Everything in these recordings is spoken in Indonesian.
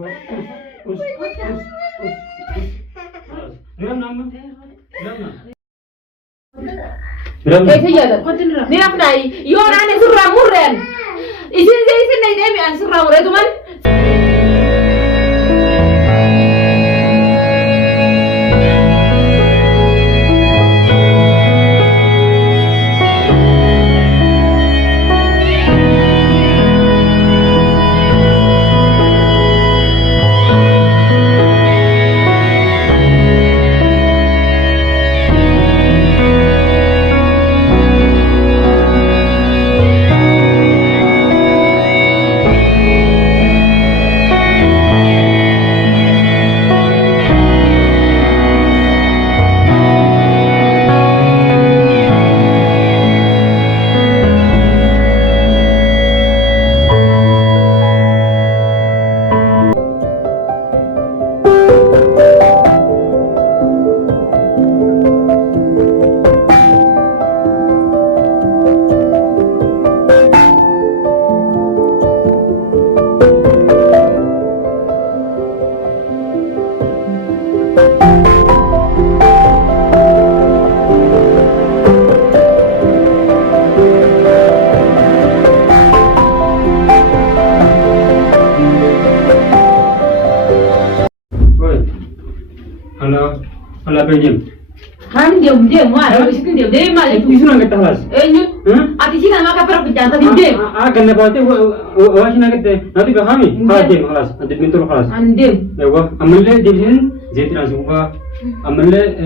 كيف يجد؟ مين أفناي؟ يون أنا سرّا مرّن. إذن زي سنة يدمي أن سرّا مرّن من؟ Halo penjem. Kan diam wah, habis itu diam malah. Isu nang kita halas. Nyut. Ati sih kan maka perlu bicara diam. Kena bawate wah sih nang kita. Nanti bahami. Halas. Nanti bentul halas. Andim. Ya wah, amalle division jadi langsung wah. Amalle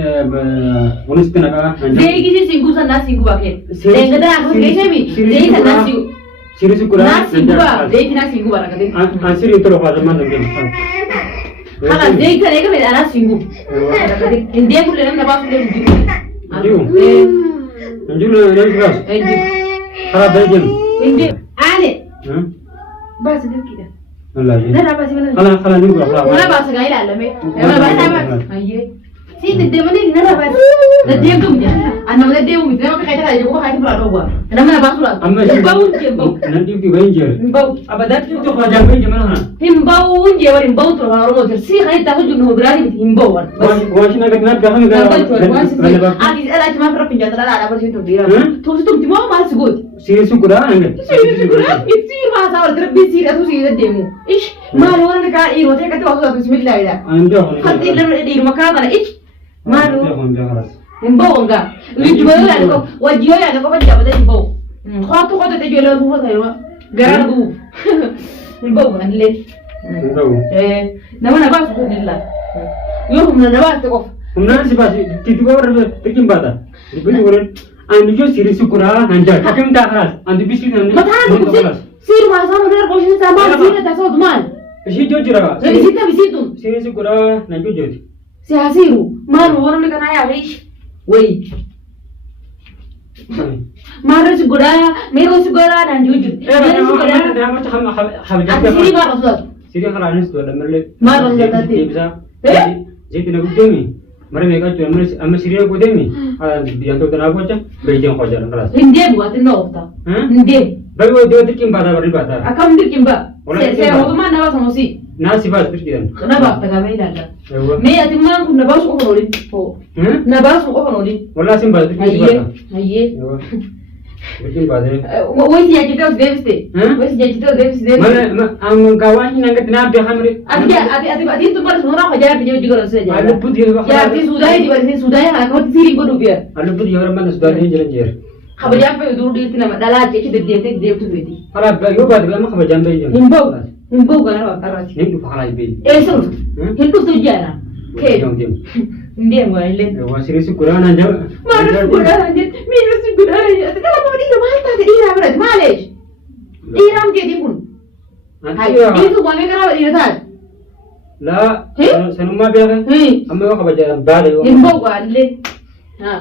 bonus tenaga. Jadi kisi singgu sana singgu pakai. Dengar aku kayaknya mi. Jadi sana singgu. Siri sukura. Singgu bah. Jadi kena singgu barang kata. Ansiri itu loh kalau zaman dulu. Kalau jadi kan mereka beda anak singgu. India pun dalam dapat sudah Anjur. Anjur nanti kelas. Kalau penjem. India. Aneh. Bahasa dia kita. Allah. Nada apa sih mana? Kalau ni berapa? Mana bahasa gaya lah lame. Mana bahasa apa? Aye. Si dia mana ni nada bahasa. Dia tu dia. Anak mana dia umit. Nama kaya kaya juga kaya pula dua. Nama mana bahasa lah. Bau je bau. Nanti di banjir. Bau. Abadat itu kalau jam banjir mana? Himbau je war himbau tu orang orang si kaya tahu juno berani himbau war. Wah sih nak kami dah. Adi ada cuma perpinjat ada apa sih tu dia. Tu tu mau masuk good. Siri sukura angkat. Siri sukura. Itu bahasa orang terbiasa siri tu siri demo. Ish. Malu orang dekat ini waktu kata waktu tu bismillah ida. Hati di rumah kau mana ish. Malu. Himbau enggak. Lu jual ada kau. Wajib ada kau macam apa himbau. Kau tu tu jual lu apa tu? Gerak tu. Himbau kan le. Nama nama suku ni lah. Yo nama tu kau. Umna sih pasti tidur orang pergi bata. Pergi orang. Andi jo siri sukura nanti. Hakim dah kelas. Andi bisik nanti. Matahan tu siri masa mana posisi sama siri tak sah tuman. Bisik jo jera. Jadi kita bisik tu. Siri sukura nanti jo. Si hasiru. Malu orang ni kan ayah ish. Wei. Maru segera, meru segera dan jujur. Meru segera. Aku sini maru sudah. Siri kalau anu sudah mereka. Maru sudah tadi. Jadi nak demi. Mereka cuma amat siri aku demi. Dia tu kenapa aja? Berjam kau jalan kelas. India buat no tak? India. Baru dia tu kimba dah beri bata. Akam tu kimba. Saya waktu mana nama sama si. Nasi bas pergi. Kenapa? Tak kami dah. Me ati mana pun nabas ko nori. Nabas ko nori. Wala sim bas pergi. Aye. Pergi bade. Woi si aja tu devste. Woi si aja tu devste. Mana am kawan ni nak kenapa hamre? Ati tu baru semua orang kerja dia juga rasa aja. Alu pun dia. Ya ati sudah di baris sudah yang aku siri ko dubiar. Alu pun dia orang mana sudah ni jalan jer. Khabar apa dulu di sini dalam cek dia tu bedi. Kalau yo bade memang khabar jam bedi. Himbau kan apa tarat? Hindu pakai bedi. Esok. Hindu tu jana. Ke. India muaile. Wah siri sukura nanja. Maru sukura nanja. Minu sukura nanja. Kalau mau dia mana tak dia berat Malaysia. Iram ke dia pun. Hai. Itu mana kalau dia tak? Lah. Senuma biar. Amma khabar jam bade. Himbau muaile. Ha.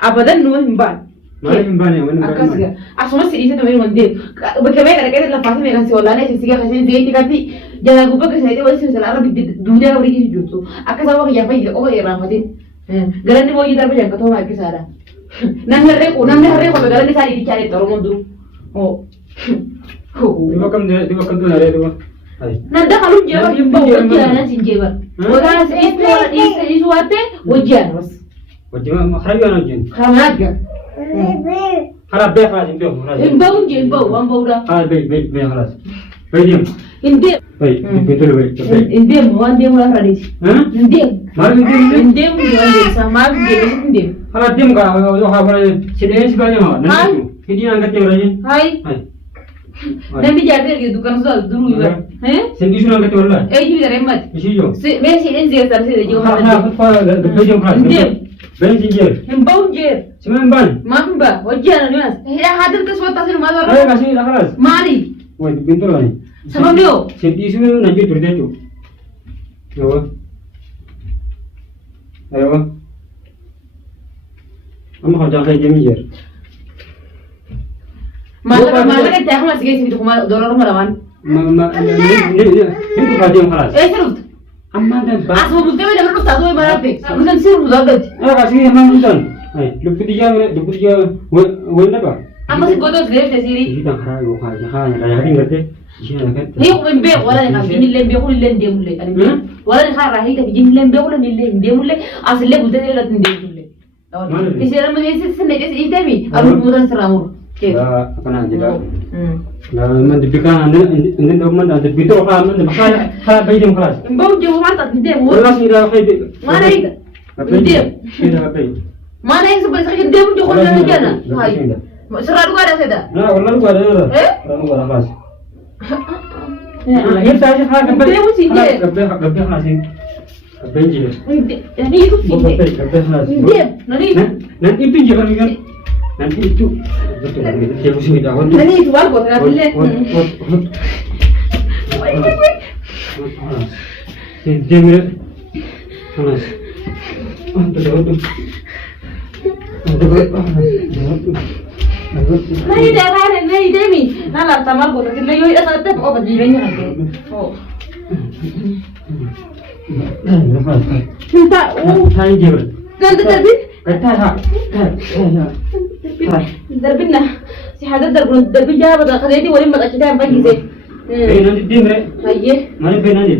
Abadan nu himbau. Mana himbau ni? Akasnya. Asal sih itu memang mandi. Bagaimana kadang-kadang lepas ni kan si orang ni sih kasi dia tikati. Jangan lupa ke saya itu masih salah orang dunia orang ini jutu. Akas awak yang apa oh ya ramatin. Garan ni mau kita berjalan ke tempat ke sana. Namanya reko, garan ni sari dicari orang mundur. Oh. Dua kam tu nare dua. Nanda kalau jawab wajian sih jawab. Orang itu apa? Wajian bos. Wajian kharaja najin. Kharaja. Khalas be khalas Imbau dah. Khalas be khalas. Be Inde. Baik, betul baik. Inde muan dia mulai radis. Inde. Mari Inde muan dia sama dia inde. Khalas dim ka habar sini sebanyak mana? Ini angkat yang rajin. Hai. Nanti jadi gitu kan soal dulu juga. Sini sudah angkat yang lain. Juga remat. Isi jo. Messi ini dia terus dia Ha be jo khalas. Ben sinjer. Imbau jer. Cuman ban. Mamba, wajian ni mas. Ya hadir ke suatu hasil malam. Ayo kasih khalas. Mari. Wah, pintu lah ni. Sama dia. Sini sudah nanti berdua tu. Ayo. Amma kerja kayak jemijer. Malah kan tak masih guys itu cuma dolar malaman. Ini kerja yang khalas. Serut. Amma dah bah. Asal betul dah harus tahu yang mana pek. Bukan serut dah. Ayo kasih amma bukan. Lupa dia, wena apa? Amma sih bodoh grave sendiri. Ini dah kerja, kerja, kerja hari ngerti. Hei, membe wala ni kami ni lembe ko len dia mulle. Wala ni khara hei tapi jin lembe ko ni len dia mulle. Asal le buta ni lat dia mulle. Isi orang macam isi sendiri isi demi. Abu bukan seramur. Apa nanti dah? Nah, mana dibikan anda dokumen ada bitu apa mana bakal kalau bayi jam kelas. Bau jauh mata dia. Kelas ni dah kayak mana itu? Dia. Tidak apa. Mana yang sebenarnya sakit dia pun jauh dari sana. Hai. Seralu ada seda. Nah, orang lu ada. Orang lu ada kelas. Ini saja hal kebetulan. Dia mesti dia. Kebetulan hasil. Kebetulan. Ini itu sih. Kebetulan hasil. Dia. Nanti itu jangan kan. Nanti itu betul. Dia mesti kita awal. Nanti itu aku nak lihat. Dia mirip. Panas. Betul. Nahi darah nahi demi. Nala tamal ko tapi layo asa tep o bajilenya nanti. Oh. Minta Thai dia. nanti terbit. Kata Terbit nah. Si hada terbit jawab dah kali ini boleh mata kita yang pagi sih. nanti dia mirip. Aye. Mana nanti?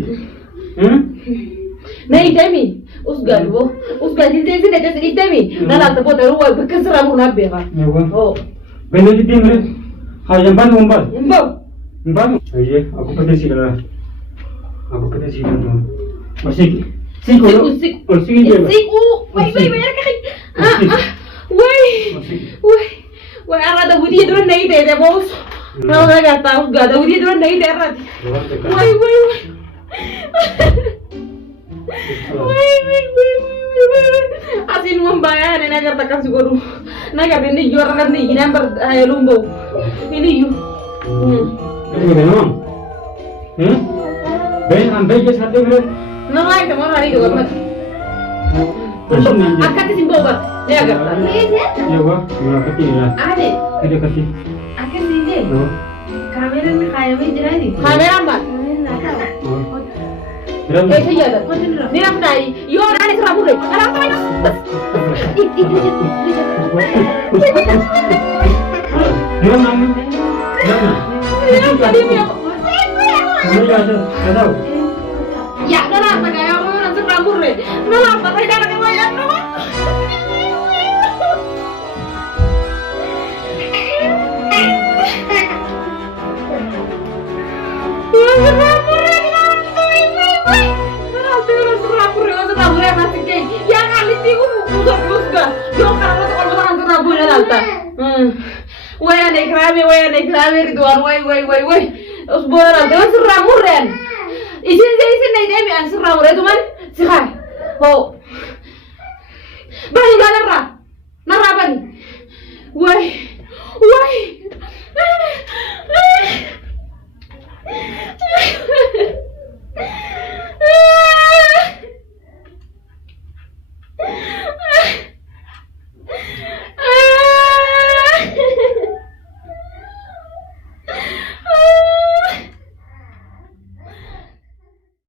Nahi demi. Usga di sini dah jadi demi. Nala tapo teruai bekasra mu nabe ka. Oh. Nanti dia mirip. Hal yang baru membal. Mbak. Aye, aku pada sini lah. Masih. Siku dia. Wai kaki. Wai arada budi itu nahi deh bos. Kalau nggak tahu nggak ada budi itu nahi deh arad. Wai. Asin membayar ni nagar takkan suguru. Nagar ini jual nagar ni ini ambar lumbo. Ini you. Ini memang. Ben ambil je satu bro. Narai teman hari itu kan. Akak tu simbo kan. Dia agak. Ya wah, mana kecil lah. Ada. Ada kecil. Akak sini. Kamera ni kaya ni jadi ni. Kamera mbak. Berapa? Saya ada. Ni apa ni? Yo ada ni serabut ni. Ada apa ni? Berapa nama? Ya, dah apa kaya orang serabut ni? Mana apa saya dah nak bayar nama? Waya nekrame Ridwan, wai. Us bola nanti us ramuren. Isin naik demi an ramuren tu man. Sikai. Oh. Bani galarra. Narra bani. Wai.